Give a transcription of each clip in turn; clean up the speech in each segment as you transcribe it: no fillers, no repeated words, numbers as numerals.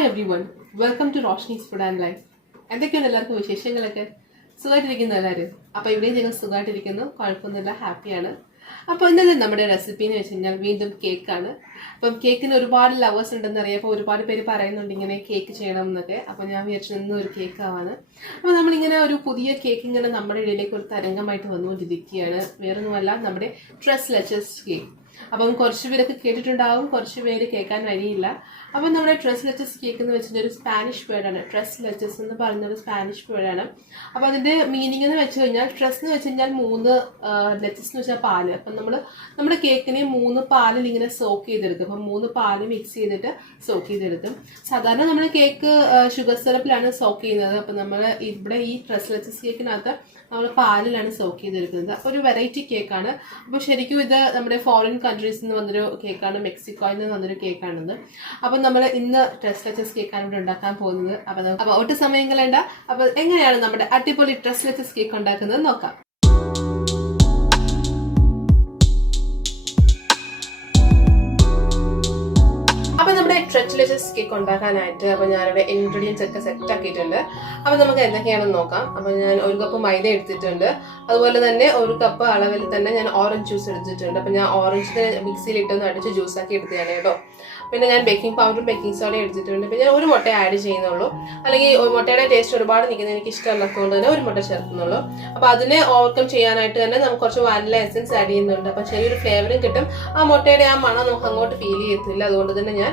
Hi everyone, welcome to Roshnisfoodnlife. എന്തൊക്കെയാണ് എല്ലാവർക്കും വിശേഷങ്ങളൊക്കെ? സുഖമായിട്ടിരിക്കുന്നു എല്ലാവരും. അപ്പോൾ ഇവിടെയും ഞങ്ങൾ സുഖമായിട്ടിരിക്കുന്നു, കുഴപ്പമൊന്നുമില്ല, ഹാപ്പിയാണ്. അപ്പോൾ ഇന്നത്തെ നമ്മുടെ റെസിപ്പി എന്ന് വെച്ച് കഴിഞ്ഞാൽ വീണ്ടും കേക്കാണ്. അപ്പം കേക്കിന് ഒരുപാട് ലവേഴ്സ് ഉണ്ടെന്ന് അറിയാം. അപ്പോൾ ഒരുപാട് പേര് പറയുന്നുണ്ട് ഇങ്ങനെ കേക്ക് ചെയ്യണം എന്നൊക്കെ. അപ്പോൾ ഞാൻ വിചാരിച്ചു ഇന്നും ഒരു കേക്കാവാണ്. അപ്പോൾ നമ്മളിങ്ങനെ ഒരു പുതിയ കേക്ക് ഇങ്ങനെ നമ്മുടെ ഇടയിലേക്ക് ഒരു തരംഗമായിട്ട് വന്നുകൊണ്ടിരിക്കുകയാണ്. വേറൊന്നുമല്ല, നമ്മുടെ ട്രെസ്ലെച്ചസ് കേക്ക്. അപ്പം കുറച്ച് പേരൊക്കെ കേട്ടിട്ടുണ്ടാവും, കുറച്ച് പേര് കേൾക്കാൻ വഴിയില്ല. അപ്പം നമ്മുടെ ട്രെസ്ലെച്ചസ് കേക്ക് എന്ന് വെച്ചിട്ട് ഒരു സ്പാനിഷ് വേർഡാണ്. ട്രെസ്ലെച്ചസ് എന്ന് പറയുന്ന ഒരു സ്പാനിഷ് വേർഡാണ്. അപ്പം അതിന്റെ മീനിങ് എന്ന് വെച്ച് കഴിഞ്ഞാൽ ട്രെസ് എന്ന് വെച്ച് കഴിഞ്ഞാൽ 3, ലെച്ചസ് എന്ന് വെച്ചാൽ പാല്. അപ്പം നമ്മുടെ കേക്കിനെ 3 പാലിൽ ഇങ്ങനെ സോക്ക് ചെയ്തെടുക്കും. അപ്പം 3 പാല് മിക്സ് ചെയ്തിട്ട് സോക്ക് ചെയ്തെടുക്കും. സാധാരണ നമ്മൾ കേക്ക് ഷുഗർ സിറപ്പിലാണ് സോക്ക് ചെയ്യുന്നത്. അപ്പം നമ്മൾ ഇവിടെ ഈ ട്രെസ്ലെച്ചസ് കേക്കിനകത്ത് നമ്മൾ പാലിലാണ് സോക്ക് ചെയ്തെടുക്കുന്നത്. ഒരു വെറൈറ്റി കേക്കാണ്. അപ്പോൾ ശരിക്കും ഇത് നമ്മുടെ ഫോറിൻ കൺട്രീസിൽ നിന്ന് വന്നൊരു കേക്കാണ്, മെക്സിക്കോയിൽ നിന്ന് വന്നൊരു കേക്കാണിത്. അപ്പം നമ്മൾ ഇന്ന് ട്രെസ്ലെച്ചസ് കേക്കാണ് ഇവിടെ ഉണ്ടാക്കാൻ പോകുന്നത്. അപ്പോൾ ഒട്ടും സമയം കളയണ്ട. അപ്പോൾ എങ്ങനെയാണ് നമ്മുടെ അടിപൊളി ട്രെസ്ലെച്ചസ് കേക്ക് ഉണ്ടാക്കുന്നത് നോക്കാം. അപ്പോൾ നമ്മുടെ ട്രെസ്ലെച്ചസ് കേക്ക് ഉണ്ടാക്കാനായിട്ട് അപ്പോൾ ഞാനിവിടെ ഇൻഗ്രീഡിയൻസ് ഒക്കെ സെറ്റ് ആക്കിയിട്ടുണ്ട്. അപ്പോൾ നമുക്ക് എന്തൊക്കെയാണെന്ന് നോക്കാം. അപ്പോൾ ഞാൻ 1 കപ്പ് മൈദ എടുത്തിട്ടുണ്ട്. അതുപോലെ തന്നെ 1 കപ്പ് അളവിൽ തന്നെ ഞാൻ ഓറഞ്ച് ജ്യൂസ് എടുത്തിട്ടുണ്ട്. അപ്പോൾ ഞാൻ ഓറഞ്ചിനെ മിക്സിയിൽ ഇട്ടൊന്ന് അടിച്ച് ജ്യൂസാക്കി എടുത്തതാണ് കേട്ടോ. പിന്നെ ഞാൻ ബേക്കിംഗ് പൗഡറും ബേക്കിംഗ് സോഡയും എടുത്തിട്ടുണ്ട്. പിന്നെ ഞാൻ 1 മുട്ട ആഡ് ചെയ്യുന്നുള്ളൂ. അല്ലെങ്കിൽ മുട്ടയുടെ ടേസ്റ്റ് ഒരുപാട് നിൽക്കുന്നത് എനിക്ക് ഇഷ്ടമല്ലാത്തതുകൊണ്ട് തന്നെ 1 മുട്ട ചേർക്കുന്നുള്ളൂ. അപ്പോൾ അതിനെ ഓവർകം ചെയ്യാനായിട്ട് തന്നെ നമുക്ക് കുറച്ച് വാനില എസൻസ് ആഡ് ചെയ്യുന്നുണ്ട്. അപ്പോൾ ചെറിയൊരു ഫ്ലേവറും കിട്ടും. ആ മുട്ടയുടെ ആ മണം നമുക്ക് അങ്ങോട്ട് ഫീൽ ചെയ്യത്തില്ല. അതുകൊണ്ട് തന്നെ ഞാൻ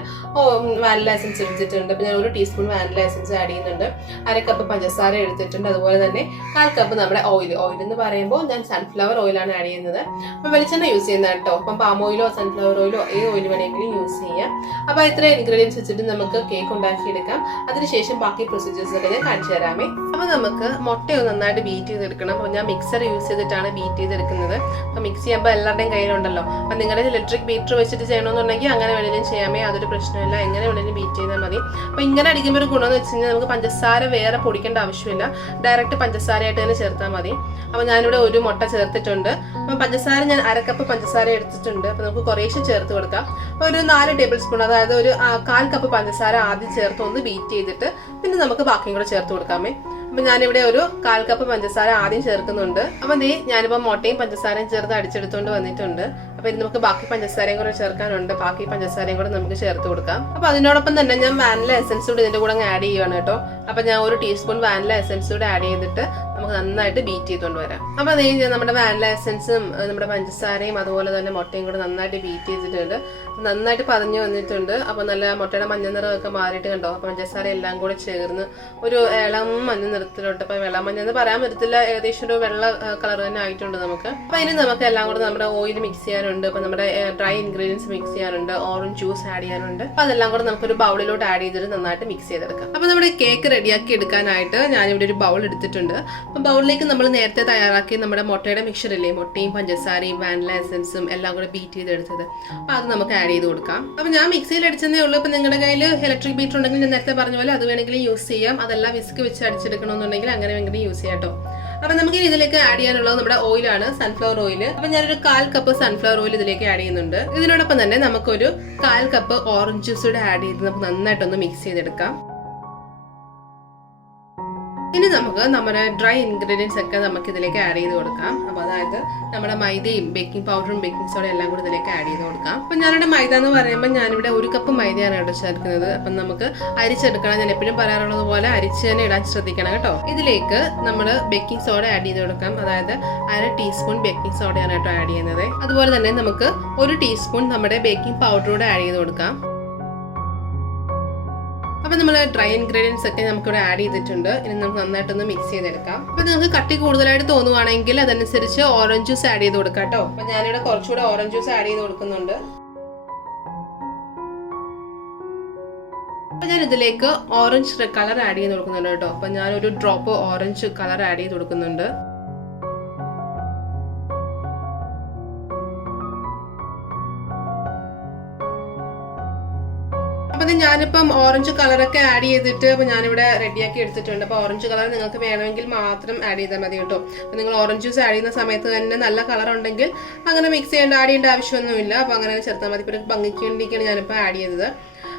വാനില എസൻസ് എടുത്തിട്ടുണ്ട്. അപ്പോൾ ഞാൻ 1 ടീസ്പൂൺ വാനില എസൻസ് ആഡ് ചെയ്യുന്നുണ്ട്. 1/2 കപ്പ് പഞ്ചസാര എടുത്തിട്ടുണ്ട്. അതുപോലെ തന്നെ 1/4 കപ്പ് നമ്മുടെ ഓയിൽ എന്ന് പറയുമ്പോൾ ഞാൻ സൺഫ്ലവർ ഓയിലാണ് ആഡ് ചെയ്യുന്നത്. അപ്പം വെളിച്ചെണ്ണ യൂസ് ചെയ്യുന്നത് കേട്ടോ. അപ്പം പാം ഓയിലോ സൺഫ്ലവർ ഓയിലോ ഏത് ഓയിൽ വേണമെങ്കിലും യൂസ് ചെയ്യാം. അപ്പോൾ ഇത്രയും ഇൻഗ്രീഡിയൻസ് വെച്ചിട്ട് നമുക്ക് കേക്ക് ഉണ്ടാക്കിയെടുക്കാം. അതിനുശേഷം ബാക്കി പ്രൊസീജിയേഴ്സ് ഒക്കെ ഞാൻ കാണിച്ചു തരാമേ. അപ്പോൾ നമുക്ക് മുട്ടയൊന്ന് നന്നായിട്ട് ബീറ്റ് ചെയ്തെടുക്കണം. അപ്പോൾ ഞാൻ മിക്സർ യൂസ് ചെയ്തിട്ടാണ് ബീറ്റ് ചെയ്തെടുക്കുന്നത്. അപ്പോൾ മിക്സ് ചെയ്യുമ്പോൾ എല്ലാവരുടെയും കയ്യിലുണ്ടല്ലോ. അപ്പം നിങ്ങളുടെ ഇലക്ട്രിക് ബീറ്റർ വെച്ചിട്ട് ചെയ്യണമെന്നുണ്ടെങ്കിൽ അങ്ങനെ വേണമെങ്കിലും ചെയ്യാമേ, അതൊരു പ്രശ്നമില്ല. എങ്ങനെ വേണമെങ്കിലും ബീറ്റ് ചെയ്താൽ മതി. അപ്പോൾ ഇങ്ങനെ അടിക്കുമ്പോൾ ഒരു ഗുണമെന്ന് വെച്ച് കഴിഞ്ഞാൽ നമുക്ക് പഞ്ചസാര വേറെ പൊടിക്കേണ്ട ആവശ്യമില്ല. ഡയറക്റ്റ് പഞ്ചസാരയായിട്ട് തന്നെ ചേർത്താൽ മതി. അപ്പോൾ ഞാനിവിടെ 1 മുട്ട ചേർത്തിട്ടുണ്ട്. അപ്പോൾ പഞ്ചസാര ഞാൻ 1/2 കപ്പ് പഞ്ചസാര എടുത്തിട്ടുണ്ട്. അപ്പോൾ നമുക്ക് കുറേശ്ശെ ചേർത്ത് കൊടുക്കാം. അപ്പോൾ ഒരു 4 ടേബിൾ സ്പൂൺ, അതായത് ഒരു 1/4 കപ്പ് പഞ്ചസാര ആദ്യം ചേർത്ത് ഒന്ന് ബീറ്റ് ചെയ്തിട്ട് പിന്നെ നമുക്ക് ബാക്കിയും കൂടെ ചേർത്ത് കൊടുക്കാമേ. അപ്പൊ ഞാനിവിടെ ഒരു 1/4 കപ്പ് പഞ്ചസാര ആദ്യം ചേർക്കുന്നുണ്ട്. അപ്പൊ ഞാനിപ്പോ മുട്ടയും പഞ്ചസാരയും ചേർത്ത് അടിച്ചെടുത്തോണ്ട് വന്നിട്ടുണ്ട്. അപ്പൊ ഇനി നമുക്ക് ബാക്കി പഞ്ചസാരയും കൂടെ ചേർക്കാനുണ്ട്. ബാക്കി പഞ്ചസാരയും കൂടെ നമുക്ക് ചേർത്ത് കൊടുക്കാം. അപ്പൊ അതിനോടൊപ്പം തന്നെ ഞാൻ വാനില എസൻസ് കൂടെ ഇതിന്റെ കൂടെ ആഡ് ചെയ്യുകയാണ് കേട്ടോ. അപ്പൊ ഞാൻ 1 ടീസ്പൂൺ വാനില എസൻസ് കൂടെ ആഡ് ചെയ്തിട്ട് നമുക്ക് നന്നായിട്ട് ബീറ്റ് ചെയ്തുകൊണ്ട് വരാം. അപ്പൊ നമ്മുടെ വാനില എസൻസും നമ്മുടെ പഞ്ചസാരയും അതുപോലെ തന്നെ മുട്ടയും കൂടെ നന്നായിട്ട് ബീറ്റ് ചെയ്തിട്ടുണ്ട്. നന്നായിട്ട് പതഞ്ഞു വന്നിട്ടുണ്ട്. അപ്പൊ നല്ല മുട്ടയുടെ മഞ്ഞ നിറമൊക്കെ മാറിയിട്ട് കണ്ടോ. അപ്പൊ പഞ്ചസാര എല്ലാം കൂടെ ചേർന്ന് ഒരു ഇളം മഞ്ഞ നിറത്തിലോട്ട്, അപ്പൊ വെള്ളം മഞ്ഞ എന്ന് പറയാൻ പറ്റത്തില്ല, ഏകദേശം ഒരു വെള്ള കളർ തന്നെ ആയിട്ടുണ്ട് നമുക്ക്. അപ്പൊ ഇനി നമുക്ക് എല്ലാം കൂടെ നമ്മുടെ ഓയിൽ മിക്സ് ചെയ്യാനുണ്ട്. അപ്പൊ നമ്മുടെ ഡ്രൈ ഇൻഗ്രീഡിയൻസ് മിക്സ് ചെയ്യാനുണ്ട്. ഓറഞ്ച് ജ്യൂസ് ആഡ് ചെയ്യാനുണ്ട്. അപ്പൊ അതെല്ലാം കൂടെ നമുക്കൊരു ബൗളിലോട്ട് ആഡ് ചെയ്തിട്ട് നന്നായിട്ട് മിക്സ് ചെയ്തെടുക്കാം. അപ്പൊ നമ്മുടെ കേക്ക് റെഡിയാക്കി എടുക്കാനായിട്ട് ഞാനിവിടെ ഒരു ബൗൾ എടുത്തിട്ടുണ്ട്. അപ്പൊ ബൗളിലേക്ക് നമ്മൾ നേരത്തെ തയ്യാറാക്കി നമ്മുടെ മുട്ടയുടെ മിക്സർ ഇല്ലേ, മുട്ടയും പഞ്ചസാരയും വാനില എസൻസും എല്ലാം കൂടെ ബീറ്റ് ചെയ്തെടുത്തത്, അപ്പൊ അത് നമുക്ക് ആഡ് ചെയ്ത് കൊടുക്കാം. അപ്പൊ ഞാൻ മിക്സിയിൽ അടിച്ചതേ ഉള്ളൂ. ഇപ്പൊ നിങ്ങളുടെ കയ്യിൽ ഇലക്ട്രിക് ബീറ്റർ ഉണ്ടെങ്കിൽ ഞാൻ നേരത്തെ പറഞ്ഞ പോലെ അത് വേണമെങ്കിലും യൂസ് ചെയ്യാം. അതെല്ലാം വിസ്ക് വെച്ച് അടിച്ചെടുക്കണമെന്നുണ്ടെങ്കിൽ അങ്ങനെ വേണമെങ്കിലും യൂസ് ചെയ്യാം കേട്ടോ. അപ്പൊ നമുക്ക് ഇതിലേക്ക് ആഡ് ചെയ്യാനുള്ളത് നമ്മുടെ ഓയിലാണ്, സൺഫ്ലവർ ഓയിൽ. അപ്പൊ ഞാനൊരു 1/4 കപ്പ് സൺഫ്ലവർ ഓയിൽ ഇതിലേക്ക് ആഡ് ചെയ്യുന്നുണ്ട്. ഇതിനോടൊപ്പം തന്നെ നമുക്കൊരു 1/4 കപ്പ് ഓറഞ്ച് ജ്യൂസ് കൂടെ ആഡ് ചെയ്ത് നമുക്ക് നന്നായിട്ടൊന്ന് മിക്സ് ചെയ്തെടുക്കാം. ഇനി നമുക്ക് നമ്മുടെ ഡ്രൈ ഇൻഗ്രീഡിയൻസ് ഒക്കെ നമുക്ക് ഇതിലേക്ക് ആഡ് ചെയ്ത് കൊടുക്കാം. അപ്പോൾ അതായത് നമ്മുടെ മൈദയും ബേക്കിംഗ് പൗഡറും ബേക്കിംഗ് സോഡയും എല്ലാം കൂടി ഇതിലേക്ക് ആഡ് ചെയ്ത് കൊടുക്കാം. അപ്പം ഞാനിവിടെ മൈദ എന്ന് പറയുമ്പോൾ ഞാനിവിടെ 1 കപ്പ് മൈദയാണ് ഇവിടെ ചേർക്കുന്നത്. അപ്പം നമുക്ക് അരിച്ചെടുക്കണം. ഞാൻ എപ്പോഴും പറയാറുള്ളത് പോലെ അരിച്ച് തന്നെ ഇടാൻ ശ്രദ്ധിക്കണം കേട്ടോ. ഇതിലേക്ക് നമ്മൾ ബേക്കിംഗ് സോഡ ആഡ് ചെയ്ത് കൊടുക്കാം. അതായത് 1/2 ടീസ്പൂൺ ബേക്കിംഗ് സോഡയാണ് കേട്ടോ ആഡ് ചെയ്യുന്നത്. അതുപോലെ തന്നെ നമുക്ക് 1 ടീസ്പൂൺ നമ്മുടെ ബേക്കിംഗ് പൗഡറൂടെ ആഡ് ചെയ്ത് കൊടുക്കാം. അപ്പൊ നമ്മൾ ഡ്രൈ ഇൻഗ്രീഡിയൻസ് ഒക്കെ നമുക്കിവിടെ ആഡ് ചെയ്തിട്ടുണ്ട്. ഇനി നമുക്ക് നന്നായിട്ടൊന്ന് മിക്സ് ചെയ്തെടുക്കാം. അപ്പൊ നിങ്ങൾക്ക് കട്ടി കൂടുതലായിട്ട് തോന്നുവാണെങ്കിൽ അതനുസരിച്ച് ഓറഞ്ച് ജ്യൂസ് ആഡ് ചെയ്ത് കൊടുക്കാം കേട്ടോ. അപ്പൊ ഞാനിവിടെ കുറച്ചുകൂടെ ഓറഞ്ച് ജ്യൂസ് ആഡ് ചെയ്ത് കൊടുക്കുന്നുണ്ട്. അപ്പൊ ഞാൻ ഇതിലേക്ക് ഓറഞ്ച് കളർ ആഡ് ചെയ്ത് കൊടുക്കുന്നുണ്ട് കേട്ടോ. അപ്പൊ ഞാനൊരു ഡ്രോപ്പ് ഓറഞ്ച് കളർ ആഡ് ചെയ്ത് കൊടുക്കുന്നുണ്ട്. അപ്പൊ ഞാനിപ്പം ഓറഞ്ച് കളറൊക്കെ ആഡ് ചെയ്തിട്ട് അപ്പൊ ഞാനിവിടെ റെഡിയാക്കി എടുത്തിട്ടുണ്ട്. അപ്പൊ ഓറഞ്ച് കളർ നിങ്ങൾക്ക് വേണമെങ്കിൽ മാത്രം ആഡ് ചെയ്താൽ മതി കേട്ടോ. അപ്പൊ നിങ്ങൾ ഓറഞ്ച് ജ്യൂസ് ആഡ് ചെയ്യുന്ന സമയത്ത് തന്നെ നല്ല കളർ ഉണ്ടെങ്കിൽ അങ്ങനെ മിക്സ് ചെയ്യേണ്ട ആഡ് ചെയ്യേണ്ട ആവശ്യമൊന്നുമില്ല. അപ്പൊ അങ്ങനെ ചേർത്താൽ മതി. ഇപ്പൊ ഭംഗിക്ക് വേണ്ടിയൊക്കെയാണ് ഞാനിപ്പോൾ ആഡ് ചെയ്തത്.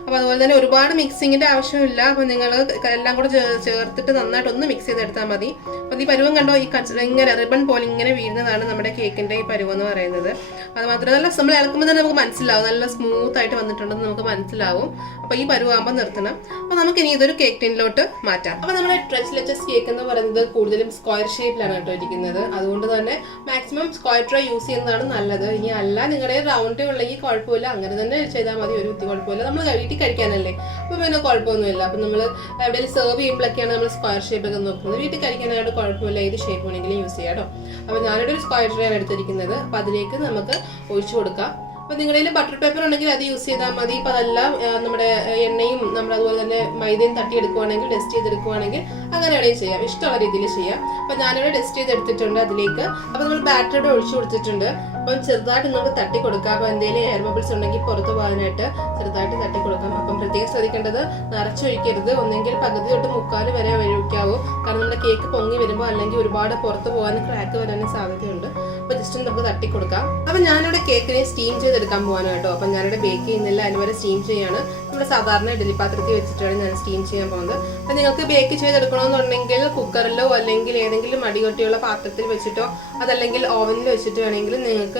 അപ്പോൾ അതുപോലെ തന്നെ ഒരുപാട് മിക്സിങ്ങിൻ്റെ ആവശ്യമില്ല. അപ്പോൾ നിങ്ങൾ എല്ലാം കൂടെ ചേർത്തിട്ട് നന്നായിട്ട് ഒന്ന് മിക്സ് ചെയ്തെടുത്താൽ മതി. അപ്പോൾ ഈ പരുവം കണ്ടോ, ഈ ഇങ്ങനെ റിബൺ പോലെ ഇങ്ങനെ വീഴുന്നതാണ് നമ്മുടെ കേക്കിൻ്റെ ഈ പരുവം എന്ന് പറയുന്നത്. അത് മാത്രമല്ല നമ്മൾ ഇളക്കുമ്പോൾ തന്നെ നമുക്ക് മനസ്സിലാവും, നല്ല സ്മൂത്ത് ആയിട്ട് വന്നിട്ടുണ്ടെന്ന് നമുക്ക് മനസ്സിലാവും. അപ്പോൾ ഈ പരുവാകുമ്പോൾ നിർത്തണം. അപ്പോൾ നമുക്കിനി ഇതൊരു കേക്ക് ടിന്നിലോട്ട് മാറ്റാം. അപ്പോൾ നമ്മുടെ ട്രെസ്ലെച്ചസ് കേക്ക് എന്ന് പറയുന്നത് കൂടുതലും സ്ക്വയർ ഷേപ്പിലാണ് കേട്ടോ ഇരിക്കുന്നത്. അതുകൊണ്ട് തന്നെ മാക്സിമം സ്ക്വയർ ട്രേ യൂസ് ചെയ്യുന്നതാണ് നല്ലത്. ഇനി അല്ല നിങ്ങളുടെ റൗണ്ട് ഉള്ളെങ്കിൽ കുഴപ്പമില്ല, അങ്ങനെ തന്നെ ചെയ്താൽ മതി, ഒരു കുഴപ്പമില്ല. നമ്മൾ വീട്ടിൽ കഴിക്കാനല്ലേ, അപ്പോൾ പിന്നെ കുഴപ്പമൊന്നുമില്ല. അപ്പം നമ്മൾ എവിടെയെങ്കിലും സെർവ് ചെയ്യുമ്പോഴൊക്കെയാണ് നമ്മൾ സ്ക്വയർ ഷേപ്പൊക്കെ നോക്കുന്നത്. വീട്ടിൽ കഴിക്കാനായിട്ട് കുഴപ്പമില്ല, ഏത് ഷേപ്പ് വേണമെങ്കിലും യൂസ് ചെയ്യാം കേട്ടോ. അപ്പോൾ ഞാനിവിടെ ഒരു സ്ക്വയർ ട്രേ ആണ് എടുത്തിരിക്കുന്നത്. അപ്പോൾ അതിലേക്ക് നമുക്ക് ഒഴിച്ചു കൊടുക്കാം. അപ്പോൾ നിങ്ങളുടെ കയ്യിൽ ബട്ടർ പേപ്പർ ഉണ്ടെങ്കിൽ അത് യൂസ് ചെയ്താൽ മതി. ഇപ്പോൾ അതെല്ലാം നമ്മുടെ എണ്ണയും നമ്മൾ അതുപോലെ തന്നെ മൈദയും തട്ടിയെടുക്കുവാണെങ്കിൽ, ടെസ്റ്റ് ചെയ്തെടുക്കുവാണെങ്കിൽ അങ്ങനെ വേണമെങ്കിൽ ചെയ്യാം, ഇഷ്ടമുള്ള രീതിയിൽ ചെയ്യാം. അപ്പോൾ ഞാനിവിടെ ടെസ്റ്റ് ചെയ്തെടുത്തിട്ടുണ്ട് അതിലേക്ക്. അപ്പോൾ നമ്മൾ ബാറ്ററിയുടെ ഒഴിച്ചു കൊടുത്തിട്ടുണ്ട്. അപ്പം ചെറുതായിട്ട് നമുക്ക് തട്ടി കൊടുക്കാം. അപ്പോൾ എന്തെങ്കിലും എയർ ബബിൾസ് ഉണ്ടെങ്കിൽ പുറത്ത് പോകാനായിട്ട് ചെറുതായിട്ട് തട്ടി കൊടുക്കാം. അപ്പം പ്രത്യേകം ശ്രദ്ധിക്കേണ്ടത് നിറച്ചൊഴിക്കരുത്, ഒന്നെങ്കിൽ പകുതി തൊട്ട് മുക്കാൽ വരെ ഒഴിക്കാവൂ. കാരണം നമ്മുടെ കേക്ക് പൊങ്ങി വരുമ്പോൾ അല്ലെങ്കിൽ ഒരുപാട് പുറത്ത് പോകാനും ക്രാക്ക് വരാനും സാധ്യതയുണ്ട്. അപ്പോൾ ജസ്റ്റ് നമുക്ക് തട്ടി കൊടുക്കാം. അപ്പം ഞാനിവിടെ കേക്കിനെ സ്റ്റീം ചെയ്തെടുക്കാൻ പോകാനും കേട്ടോ. അപ്പം ഞാനിവിടെ ബേക്ക് ചെയ്യുന്നില്ല, അതിനുവരെ സ്റ്റീം ചെയ്യാണ്. നമ്മുടെ സാധാരണ ഇഡ്ഡലി പാത്രത്തിൽ വെച്ചിട്ടാണ് ഞാൻ സ്റ്റീം ചെയ്യാൻ പോകുന്നത്. അപ്പം നിങ്ങൾക്ക് ബേക്ക് ചെയ്തെടുക്കണമെന്നുണ്ടെങ്കിൽ കുക്കറിലോ അല്ലെങ്കിൽ ഏതെങ്കിലും അടികൊട്ടിയുള്ള പാത്രത്തിൽ വെച്ചിട്ടോ അതല്ലെങ്കിൽ ഓവനിൽ വെച്ചിട്ട് വേണമെങ്കിൽ നിങ്ങൾക്ക്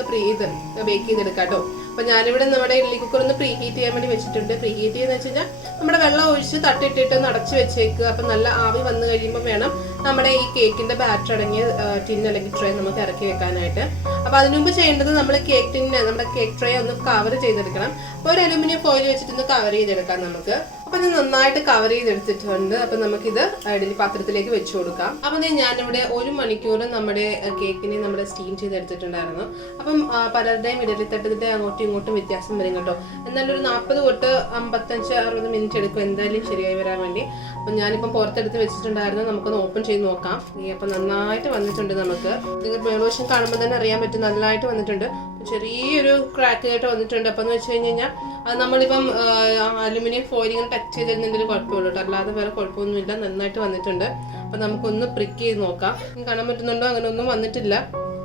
ബേക്ക് ചെയ്തെടുക്കാം കേട്ടോ. അപ്പോൾ ഞാനിവിടെ നമ്മുടെ ഇഡ്ഡലി കുക്കർ ഒന്ന് പ്രീ ഹീറ്റ് ചെയ്യാൻ വേണ്ടി വെച്ചിട്ടുണ്ട്. പ്രീ ഹീറ്റ് ചെയ്യുന്ന വെച്ച് കഴിഞ്ഞാൽ നമ്മുടെ വെള്ളം ഒഴിച്ച് തട്ടിട്ടിട്ട് അടച്ച് വെച്ചേക്കുക. അപ്പം നല്ല ആവി വന്നു കഴിയുമ്പോൾ വേണം നമ്മുടെ ഈ കേക്കിന്റെ ബാറ്റർ അടങ്ങിയ ടിൻ അല്ലെങ്കിൽ ട്രേ നമുക്ക് ഇറക്കി വെക്കാനായിട്ട്. അപ്പോൾ അതിനു മുമ്പ് ചെയ്യേണ്ടത് നമ്മൾ കേക്ക് ടിന്നെ, നമ്മുടെ കേക്ക് ട്രേ ഒന്ന് കവർ ചെയ്തെടുക്കണം. അപ്പോൾ ഒരു അലുമിനിയം ഫോയിൽ വെച്ചിട്ടൊന്ന് കവർ ചെയ്തെടുക്കാം നമുക്ക്. അപ്പോൾ ഇത് നന്നായിട്ട് കവർ ചെയ്തെടുത്തിട്ടുണ്ട്. അപ്പം നമുക്കിത് ഇഡ്ഡലി പാത്രത്തിലേക്ക് വെച്ച് കൊടുക്കാം. അപ്പം ഞാനിവിടെ 1 മണിക്കൂർ നമ്മുടെ കേക്കിനെ നമ്മുടെ സ്റ്റീം ചെയ്തെടുത്തിട്ടുണ്ടായിരുന്നു. അപ്പം പലരുടെയും ഇഡ്ഡലിത്തട്ടത്തിന്റെ അങ്ങോട്ടും ഇങ്ങോട്ടും വ്യത്യാസം വരും കേട്ടോ. എന്നാലും ഒരു 40 തൊട്ട് 55-60 മിനിറ്റ് എടുക്കും എന്തായാലും ശരിയായി വരാൻ വേണ്ടി. അപ്പം ഞാനിപ്പം പുറത്തെടുത്ത് വെച്ചിട്ടുണ്ടായിരുന്നു. നമുക്കൊന്ന് ഓപ്പൺ ചെയ്ത് നോക്കാം. അപ്പം നന്നായിട്ട് വന്നിട്ടുണ്ട്. നമുക്ക് നിങ്ങൾ മേൽവശം കാണുമ്പോൾ തന്നെ അറിയാൻ പറ്റും, നല്ലതായിട്ട് വന്നിട്ടുണ്ട്. ചെറിയൊരു ക്രാക്ക് ആയിട്ട് വന്നിട്ടുണ്ട്. അപ്പം എന്ന് വെച്ച് കഴിഞ്ഞാൽ അത് നമ്മളിപ്പം അലുമിനിയം ഫോയിൽ ഇങ്ങനെ ടച്ച് ചെയ്തിരുന്നതിൻ്റെ ഒരു കുഴപ്പമുള്ളൂ കേട്ടോ, അല്ലാതെ വേറെ കുഴപ്പമൊന്നുമില്ല. നന്നായിട്ട് വന്നിട്ടുണ്ട്. അപ്പം നമുക്കൊന്ന് പ്രിക്ക് ചെയ്ത് നോക്കാം. കാണാൻ പറ്റുന്നുണ്ടോ? അങ്ങനെ ഒന്നും വന്നിട്ടില്ല.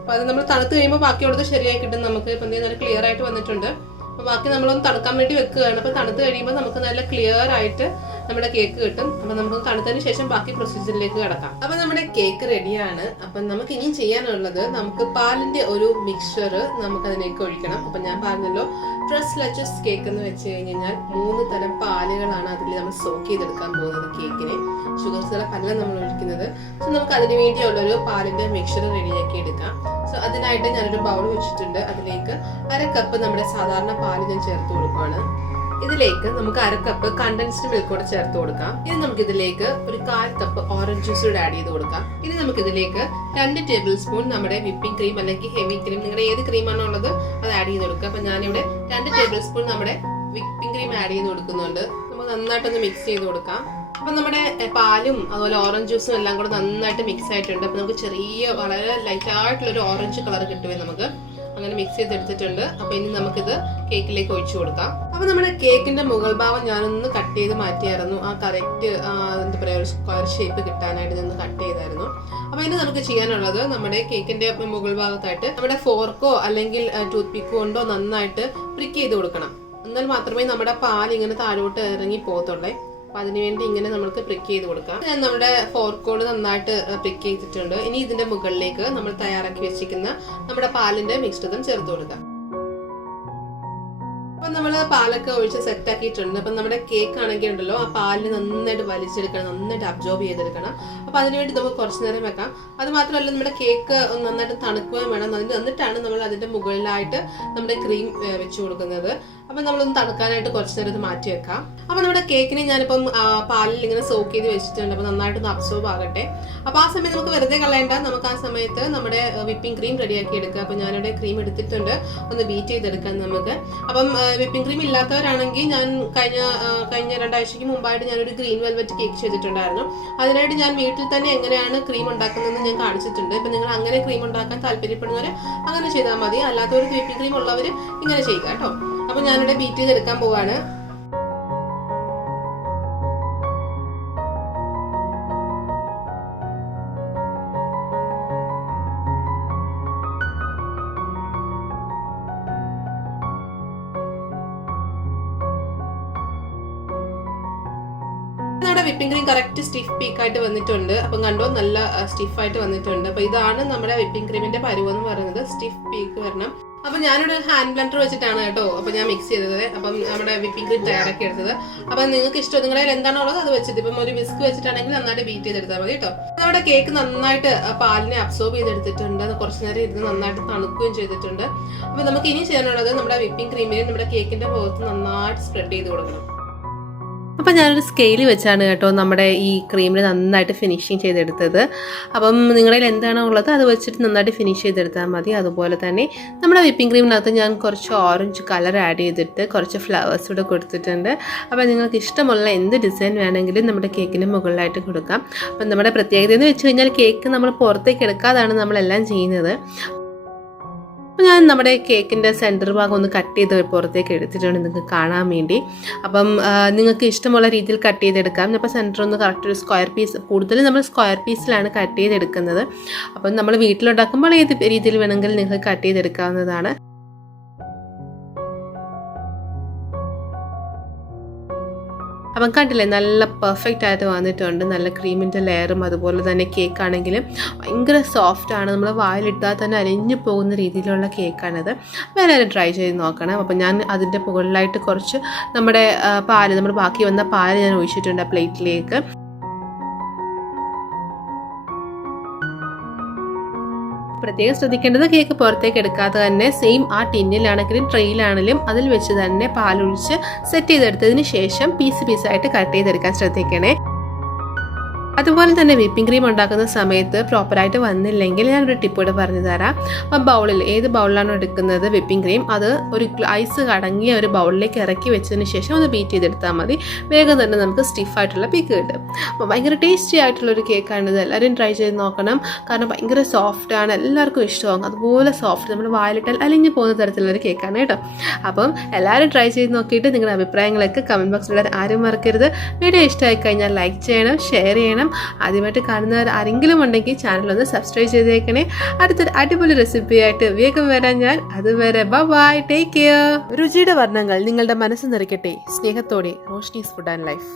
അപ്പോൾ അത് നമ്മൾ തണുത്ത് കഴിയുമ്പോൾ ബാക്കിയുള്ളത് ശരിയായി കിട്ടും നമുക്ക്. ഇപ്പം നല്ല ക്ലിയർ ആയിട്ട് വന്നിട്ടുണ്ട്. അപ്പോൾ ബാക്കി നമ്മളൊന്ന് തണുക്കാൻ വേണ്ടി വെക്കുകയാണ്. അപ്പോൾ തണുത്ത് കഴിയുമ്പോൾ നമുക്ക് നല്ല ക്ലിയർ ആയിട്ട് നമ്മുടെ കേക്ക് കിട്ടും. അപ്പം നമുക്ക് തണുത്തതിന് ശേഷം ബാക്കി പ്രൊസീജിയറിലേക്ക് കിടക്കാം. അപ്പം നമ്മുടെ കേക്ക് റെഡിയാണ്. അപ്പം നമുക്ക് ഇനിയും ചെയ്യാനുള്ളത് നമുക്ക് പാലിന്റെ ഒരു മിക്സ്ചർ നമുക്ക് അതിലേക്ക് ഒഴിക്കണം. അപ്പം ഞാൻ പറഞ്ഞല്ലോ ട്രെസ്ലെച്ചസ് കേക്ക് എന്ന് വെച്ച് കഴിഞ്ഞാൽ 3 തരം പാലുകളാണ് അതിൽ നമ്മൾ സോക്ക് ചെയ്തെടുക്കാൻ പോകുന്നത് കേക്കിനെ. ഷുഗർ സിറപ്പ് അല്ല നമ്മൾ ഒഴിക്കുന്നത്. സോ നമുക്ക് അതിന് വേണ്ടിയുള്ളൊരു പാലിന്റെ മിക്സ്ചർ റെഡിയാക്കി എടുക്കാം. സോ അതിനായിട്ട് ഞാനൊരു ബൗൾ വെച്ചിട്ടുണ്ട്. അതിലേക്ക് 1/2 കപ്പ് നമ്മുടെ സാധാരണ പാല് ഞാൻ ചേർത്ത് കൊടുക്കുകയാണ്. ഇതിലേക്ക് നമുക്ക് 1/2 കപ്പ് കണ്ടൻസ്ഡ് മിൽക്ക് കൂടെ ചേർത്ത് കൊടുക്കാം. ഇനി നമുക്ക് ഇതിലേക്ക് ഒരു 1/4 കപ്പ് ഓറഞ്ച് ജ്യൂസ് കൂടെ ആഡ് ചെയ്ത് കൊടുക്കാം. ഇനി നമുക്ക് ഇതിലേക്ക് 2 ടേബിൾ സ്പൂൺ നമ്മുടെ വിപ്പിംഗ് ക്രീം അല്ലെങ്കിൽ ഹെവി ക്രീം, നിങ്ങളുടെ ഏത് ക്രീമാണോ ഉള്ളത് അത് ആഡ് ചെയ്ത് കൊടുക്കുക. അപ്പൊ ഞാനിവിടെ 2 ടേബിൾ സ്പൂൺ നമ്മുടെ വിപ്പിംഗ് ക്രീം ആഡ് ചെയ്ത് കൊടുക്കുന്നുണ്ട്. നമുക്ക് നന്നായിട്ടൊന്ന് മിക്സ് ചെയ്ത് കൊടുക്കാം. അപ്പൊ നമ്മുടെ പാലും അതുപോലെ ഓറഞ്ച് ജ്യൂസും എല്ലാം കൂടെ നന്നായിട്ട് മിക്സ് ആയിട്ടുണ്ട്. അപ്പൊ നമുക്ക് ചെറിയ വളരെ ലൈറ്റ് ആയിട്ടുള്ള ഒരു ഓറഞ്ച് കളർ കിട്ടുമേ നമുക്ക്. അങ്ങനെ മിക്സ് ചെയ്തെടുത്തിട്ടുണ്ട്. അപ്പൊ ഇനി നമുക്കിത് കേക്കിലേക്ക് ഒഴിച്ചു കൊടുക്കാം. അപ്പൊ നമ്മുടെ കേക്കിന്റെ മുകൾ ഭാഗം ഞാനൊന്ന് കട്ട് ചെയ്ത് മാറ്റിയായിരുന്നു. ആ കറക്റ്റ് എന്താ പറയാ ഒരു സ്ക്വയർ ഷേപ്പ് കിട്ടാനായിട്ട് ഞാൻ കട്ട് ചെയ്തായിരുന്നു. അപ്പൊ ഇനി നമുക്ക് ചെയ്യാനുള്ളത് നമ്മുടെ കേക്കിന്റെ മുകൾ ഭാഗത്തായിട്ട് നമ്മുടെ ഫോർക്കോ അല്ലെങ്കിൽ ടൂത്ത് പിക്കോ കൊണ്ടോ നന്നായിട്ട് പ്രിക്ക് ചെയ്ത് കൊടുക്കണം. എന്നാൽ മാത്രമേ നമ്മുടെ പാൽ ഇങ്ങനെ താഴോട്ട് ഇറങ്ങി പോകത്തുള്ളേ. അപ്പൊ അതിനുവേണ്ടി ഇങ്ങനെ നമുക്ക് പ്രിക്ക് ചെയ്ത് കൊടുക്കാം. ഞാൻ നമ്മുടെ ഫോർക്കോട് നന്നായിട്ട് പ്രിക്ക് ചെയ്തിട്ടുണ്ട്. ഇനി ഇതിന്റെ മുകളിലേക്ക് നമ്മൾ തയ്യാറാക്കി വെച്ചിരിക്കുന്ന നമ്മുടെ പാലിന്റെ മിക്സ്ചറും ചേർത്ത് കൊടുക്കാം. അപ്പൊ നമ്മൾ പാലൊക്കെ ഒഴിച്ച് സെറ്റ് ആക്കിയിട്ടുണ്ട്. അപ്പൊ നമ്മുടെ കേക്ക് ആണെങ്കിൽ ഉണ്ടല്ലോ ആ പാലിന് നന്നായിട്ട് വലിച്ചെടുക്കണം, നന്നായിട്ട് അബ്സോർബ് ചെയ്തെടുക്കണം. അപ്പൊ അതിനുവേണ്ടി നമുക്ക് കുറച്ച് നേരം വെക്കാം. അത് മാത്രമല്ല നമ്മുടെ കേക്ക് നന്നായിട്ട് തണുക്കുകയും വേണം. എന്നിട്ടാണ് നമ്മൾ അതിന്റെ മുകളിലായിട്ട് നമ്മുടെ ക്രീം വെച്ച് കൊടുക്കുന്നത്. അപ്പൊ നമ്മളൊന്ന് തണുക്കാനായിട്ട് കുറച്ച് നേരം ഇത് മാറ്റി വെക്കാം. അപ്പൊ നമ്മുടെ കേക്കിനെ ഞാനിപ്പം പാലിൽ ഇങ്ങനെ സോക്ക് ചെയ്ത് വെച്ചിട്ടുണ്ട്. അപ്പൊ നന്നായിട്ടൊന്ന് അബ്സോർബ് ആകട്ടെ. അപ്പൊ ആ സമയത്ത് നമുക്ക് വെറുതെ കളയണ്ട. നമുക്ക് ആ സമയത്ത് നമ്മുടെ വിപ്പിംഗ് ക്രീം റെഡിയാക്കി എടുക്കുക. അപ്പൊ ഞാനിവിടെ ക്രീം എടുത്തിട്ടുണ്ട്, ഒന്ന് ബീറ്റ് ചെയ്തെടുക്കാം നമുക്ക്. അപ്പം വിപ്പിംഗ് ക്രീം ഇല്ലാത്തവരാണെങ്കിൽ ഞാൻ കഴിഞ്ഞ 2 ആഴ്ചയ്ക്ക് മുമ്പായിട്ട് ഞാനൊരു ഗ്രീൻ വെൽവെറ്റ് കേക്ക് ചെയ്തിട്ടുണ്ടായിരുന്നു. അതിനായിട്ട് ഞാൻ വീട്ടിൽ തന്നെ എങ്ങനെയാണ് ക്രീം ഉണ്ടാക്കുന്നതെന്ന് ഞാൻ കാണിച്ചിട്ടുണ്ട്. ഇപ്പൊ നിങ്ങൾ അങ്ങനെ ക്രീം ഉണ്ടാക്കാൻ താല്പര്യപ്പെടുന്നവര് അങ്ങനെ ചെയ്താൽ മതി. അല്ലാത്തവർക്ക് വിപ്പിംഗ് ക്രീം ഉള്ളവര് ഇങ്ങനെ ചെയ്യുക കേട്ടോ. അപ്പൊ ഞാനിവിടെ ബീറ്റ് ചെയ്തെടുക്കാൻ പോവാണ്. നമ്മുടെ വിപ്പിംഗ് ക്രീം കറക്റ്റ് സ്റ്റിഫ് പീക്കായിട്ട് വന്നിട്ടുണ്ട്. അപ്പം കണ്ടോ, നല്ല സ്റ്റിഫായിട്ട് വന്നിട്ടുണ്ട്. അപ്പോൾ ഇതാണ് നമ്മുടെ വിപ്പിംഗ് ക്രീമിന്റെ പരുവെന്ന് പറയുന്നത്. സ്റ്റിഫ് പീക്ക് വരണം. അപ്പം ഞാനൊരു ഹാൻഡ് ബ്ലെൻഡർ വെച്ചിട്ടാണ് കേട്ടോ അപ്പം ഞാൻ മിക്സ് ചെയ്തത്. അപ്പം നമ്മുടെ വിപ്പിംഗ് ക്രീം തയ്യാറാക്കി എടുത്തത്. അപ്പം നിങ്ങൾക്ക് ഇഷ്ടം നിങ്ങളുടെ കയ്യിൽ എന്താണോ ഉള്ളത് അത് വെച്ചിട്ട് ഇപ്പം ഒരു വിസ്ക് വെച്ചിട്ടാണെങ്കിൽ നന്നായിട്ട് ബീറ്റ് ചെയ്തെടുത്താൽ മതി കേട്ടോ. നമ്മുടെ കേക്ക് നന്നായിട്ട് പാലിനെ അബ്സോർബ് ചെയ്തെടുത്തിട്ടുണ്ട്. കുറച്ച് നേരം ഇരുന്ന് നന്നായിട്ട് തണുക്കുകയും ചെയ്തിട്ടുണ്ട്. അപ്പം നമുക്ക് ഇനി ചെയ്യാനുള്ളത് നമ്മുടെ വിപ്പിംഗ് ക്രീമിനെ നമ്മുടെ കേക്കിന്റെ പുറത്ത് നന്നായിട്ട് സ്പ്രെഡ് ചെയ്ത് കൊടുക്കണം. അപ്പം ഞാനൊരു സ്കെയിൽ വെച്ചാണ് കേട്ടോ നമ്മുടെ ഈ ക്രീമിൽ നന്നായിട്ട് ഫിനിഷിങ് ചെയ്തെടുത്തത്. അപ്പം നിങ്ങളിൽ എന്താണോ ഉള്ളത് അത് വെച്ചിട്ട് നന്നായിട്ട് ഫിനിഷ് ചെയ്തെടുത്താൽ മതി. അതുപോലെ തന്നെ നമ്മുടെ വിപ്പിംഗ് ക്രീമിനകത്ത് ഞാൻ കുറച്ച് ഓറഞ്ച് കളർ ആഡ് ചെയ്തിട്ട് കുറച്ച് ഫ്ലവേഴ്സ് കൂടെ കൊടുത്തിട്ടുണ്ട്. അപ്പോൾ നിങ്ങൾക്ക് ഇഷ്ടമുള്ള എന്ത് ഡിസൈൻ വേണമെങ്കിലും നമ്മുടെ കേക്കിന് മുകളിലായിട്ട് കൊടുക്കാം. അപ്പം നമ്മുടെ പ്രത്യേകത എന്ന് വെച്ച് കഴിഞ്ഞാൽ കേക്ക് നമ്മൾ പുറത്തേക്ക് എടുക്കാതാണ് നമ്മളെല്ലാം ചെയ്യുന്നത്. അപ്പോൾ ഞാൻ നമ്മുടെ കേക്കിൻ്റെ സെൻറ്റർ ഭാഗം ഒന്ന് കട്ട് ചെയ്ത് പുറത്തേക്ക് എടുത്തിട്ടുണ്ട് നിങ്ങൾക്ക് കാണാൻ വേണ്ടി. അപ്പം നിങ്ങൾക്ക് ഇഷ്ടമുള്ള രീതിയിൽ കട്ട് ചെയ്തെടുക്കാം. അപ്പോൾ സെൻറ്റർ ഒന്ന് കറക്റ്റ് ഒരു സ്ക്വയർ പീസ്, കൂടുതലും നമ്മൾ സ്ക്വയർ പീസിലാണ് കട്ട് ചെയ്തെടുക്കുന്നത്. അപ്പം നമ്മൾ വീട്ടിലുണ്ടാക്കുമ്പോൾ ഏത് രീതിയിൽ വേണമെങ്കിലും നിങ്ങൾക്ക് കട്ട് ചെയ്തെടുക്കാവുന്നതാണ്. അപ്പം കണ്ടില്ലേ, നല്ല പെർഫെക്റ്റ് ആയിട്ട് വന്നിട്ടുണ്ട്. നല്ല ക്രീമിൻ്റെ ലെയറും അതുപോലെ തന്നെ കേക്കാണെങ്കിലും ഭയങ്കര സോഫ്റ്റാണ്. നമ്മൾ വായിലിട്ടാൽ തന്നെ അലിഞ്ഞു പോകുന്ന രീതിയിലുള്ള കേക്കാണിത്. വേറെ ട്രൈ ചെയ്ത് നോക്കണം. അപ്പം ഞാൻ അതിൻ്റെ മുകളിലായിട്ട് കുറച്ച് നമ്മുടെ ബാക്കി വന്ന പാല് ഞാൻ ഒഴിച്ചിട്ടുണ്ട് ആ പ്ലേറ്റിലേക്ക്. പ്രത്യേകം ശ്രദ്ധിക്കേണ്ടത് കേക്ക് പുറത്തേക്ക് എടുക്കാതെ തന്നെ സെയിം ആ ടിന്നിലാണെങ്കിലും ട്രെയിലാണെങ്കിലും അതിൽ വെച്ച് തന്നെ പാലൊഴിച്ച് സെറ്റ് ചെയ്തെടുത്തതിന് ശേഷം പീസായിട്ട് കട്ട് ചെയ്തെടുക്കാൻ ശ്രദ്ധിക്കണേ. അതുപോലെ തന്നെ വിപ്പിംഗ് ക്രീം ഉണ്ടാക്കുന്ന സമയത്ത് പ്രോപ്പറായിട്ട് വന്നില്ലെങ്കിൽ ഞാനൊരു ടിപ്പ് കൂടെ പറഞ്ഞു തരാം. അപ്പം ബൗളിൽ ഏത് ബൗളിലാണോ എടുക്കുന്നത് വിപ്പിംഗ് ക്രീം, അത് ഒരു ഐസ് കടങ്ങിയ ഒരു ബൗളിലേക്ക് ഇറക്കി വെച്ചതിന് ശേഷം ഒന്ന് ബീറ്റ് ചെയ്തെടുത്താൽ മതി. വേഗം തന്നെ നമുക്ക് സ്റ്റിഫായിട്ടുള്ള പീക്ക് കിട്ടും. അപ്പോൾ ഭയങ്കര ടേസ്റ്റി ആയിട്ടുള്ളൊരു കേക്കാണിത്. എല്ലാവരും ട്രൈ ചെയ്ത് നോക്കണം. കാരണം ഭയങ്കര സോഫ്റ്റാണ്, എല്ലാവർക്കും ഇഷ്ടമാകും. അതുപോലെ സോഫ്റ്റ്, നമ്മൾ വായിലിട്ടാൽ അലിഞ്ഞു പോകുന്ന തരത്തിലുള്ളൊരു കേക്കാണ് കേട്ടോ. അപ്പം എല്ലാവരും ട്രൈ ചെയ്ത് നോക്കിയിട്ട് നിങ്ങളുടെ അഭിപ്രായങ്ങളൊക്കെ കമൻറ്റ് ബോക്സിലിടാൻ ആരും മറക്കരുത്. വീഡിയോ ഇഷ്ടമായി കഴിഞ്ഞാൽ ലൈക്ക് ചെയ്യണം, ഷെയർ ചെയ്യണം. ആദ്യമായിട്ട് കാണുന്നവർ ആരെങ്കിലും ഉണ്ടെങ്കിൽ ചാനലൊന്ന് സബ്സ്ക്രൈബ് ചെയ്തേക്കണേ. അടുത്തൊരു അടിപൊളി റെസിപ്പി ആയിട്ട് വേഗം വരാൻ ഞാൻ. അതുവരെ ബൈ, ടേക്ക് കെയർ. രുചിയുടെ വർണ്ണങ്ങൾ നിങ്ങളുടെ മനസ്സ് നിറയ്ക്കട്ടെ. സ്നേഹത്തോടെ, റോഷ്നീസ് ഫുഡ് ആൻഡ് ലൈഫ്.